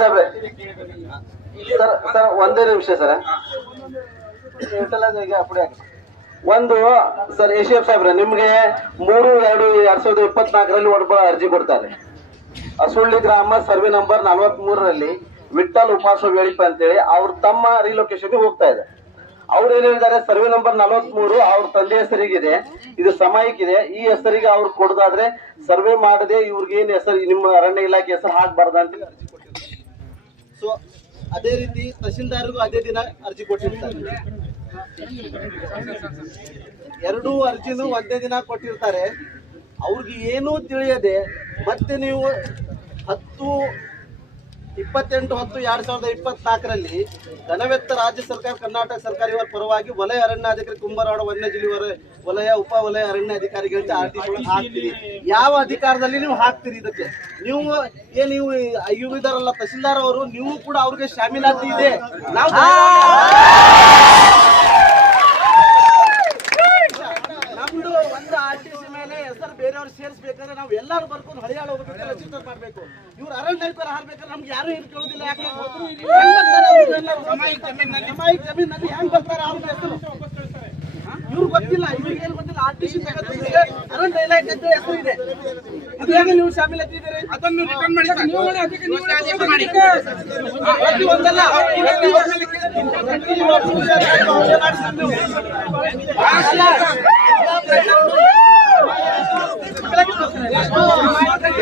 ಸಾಹೇಬ್ರೆ sir sir ಒಂದೇ ನಿಮಿಷ ಸರ್. ಒಂದು ಸರ್ ಎಫ್ ಸಾಹೇಬ್ರೆ ನಿಮ್ಗೆ ಮೂರು ಎರಡು ಎರಡ್ ಸಾವಿರದ ಇಪ್ಪತ್ನಾಲ್ಕರಲ್ಲಿ ಒಬ್ಬ ಅರ್ಜಿ ಕೊಡ್ತಾರೆ. ಅಸುಳ್ಳಿ ಗ್ರಾಮ ಸರ್ವೆ ನಂಬರ್ ನಲ್ವತ್ ಮೂರರಲ್ಲಿ ವಿಠಲ್ ಉಪಾಸ ವೇಳಿಪ ಅಂತೇಳಿ ಅವ್ರ ತಮ್ಮ ರಿಲೊಕೇಶನ್ ಹೋಗ್ತಾ ಇದೆ. ಅವ್ರು ಏನ್ ಹೇಳಿದ್ದಾರೆ? ಸರ್ವೆ ನಂಬರ್ ನಲವತ್ ಮೂರು ಅವ್ರ ತಂದೆ ಹೆಸರಿಗಿದೆ. ಇದು ಸಮಯಕ್ಕಿದೆ ಈ ಹೆಸರಿಗೆ ಅವ್ರು ಕೊಡೋದಾದ್ರೆ ಸರ್ವೆ ಮಾಡದೆ ಇವ್ರಿಗೆ ಏನ್ ಹೆಸರು ನಿಮ್ಮ ಅರಣ್ಯ ಇಲಾಖೆ ಹೆಸರು ಹಾಕ್ಬಾರ್ದ ಅಂತ ಅರ್ಜಿ ಸೊ ಅದೇ ರೀತಿ ತಹಶೀಲ್ದಾರ್ಗೂ ಅದೇ ದಿನ ಅರ್ಜಿ ಕೊಟ್ಟಿರ್ತಾರೆ. ಎರಡೂ ಅರ್ಜಿನೂ ಒಂದೇ ದಿನ ಕೊಟ್ಟಿರ್ತಾರೆ. ಅವ್ರಿಗೆ ಏನೂ ತಿಳಿಯದೆ ಮತ್ತೆ ನೀವು ಹತ್ತು ಇಪ್ಪತ್ತೆಂಟು ಹತ್ತು ಎರಡ್ ಸಾವಿರದ ಇಪ್ಪತ್ನಾಲ್ಕರಲ್ಲಿ ಘನವೆತ್ತ ರಾಜ್ಯ ಸರ್ಕಾರ ಕರ್ನಾಟಕ ಸರ್ಕಾರ ಇವರ ಪರವಾಗಿ ವಲಯ ಅರಣ್ಯಾಧಿಕಾರಿ ಕುಂಬಾರವಾಡ ವನ್ಯಜೀವಿ ವಲಯ ಉಪ ವಲಯ ಅರಣ್ಯ ಆರ್ ಹಾಕ್ತೀರಿ ಯಾವ ಅಧಿಕಾರದಲ್ಲಿ ನೀವು ಹಾಕ್ತೀರಿ ಇದಕ್ಕೆ ನೀವು ಏನ್ ನೀವು ಇವ್ ಇದಾರಲ್ಲ ತಹಸೀಲ್ದಾರ್ ಅವರು ನೀವು ಕೂಡ ಅವ್ರಿಗೆ ಶಾಮೀಲಾತಿ ಇದೆ ನಾವು ನಮ್ದು ಒಂದು ಆರ್ ಟಿ ಸಿ ಮೇಲೆ ಹೆಸರು ಬೇರೆಯವ್ರು ಸೇರಿಸ್ಬೇಕಾದ್ರೆ ನಾವು ಎಲ್ಲರೂ ಬರ್ಕೊಂಡು ಹಳಿಯಾಳ ಹೋಗ್ಬೇಕು ರಚಿತ ಮಾಡ್ಬೇಕು. ಇವ್ರು ಅರಣ್ಯ ಇರ್ತಾರೆ ಹಾರ್ಬೇಕಾದ್ರೆ ನಮ್ಗೆ ಯಾರು ಏನು ಕೇಳೋದಿಲ್ಲ ಯಾಕೆ? ಸಾಮಾಯಿಕ ಜಮೀನಲ್ಲಿ. ಹೆಂಗ್ ಬರ್ತಾರೆ ಅವ್ರ ಹೆಸರು? ಇವ್ರು ಗೊತ್ತಿಲ್ಲ ಇವ್ರಿಗೆ ಏನು ಗೊತ್ತಿಲ್ಲ. ಆರ್ಟಿಸ್ಟ್ ಅರಣ್ಯ ಇಲಾಖೆ ಅಂತ ಹೆಸರು ಇದೆ. ಅದು ಹೇಗೆ ನೀವು ಅದನ್ನು ರಿಟರ್ನ್ ಮಾಡಿ. ಅದಕ್ಕೆ ನೀವು ಮಾಡಿ. ಪ್ರತಿ ಒಂದಲ್ಲ ಪ್ರತಿ ಆಗೋನ್. ಈಗ ನೀವು ಕೊಡೋರೆ. ಅವ್ರ ಹೆಸರು ಇಲ್ಲ ಅದ್ರೊಳಗೆ. ಆ ಆರ್ ಟಿ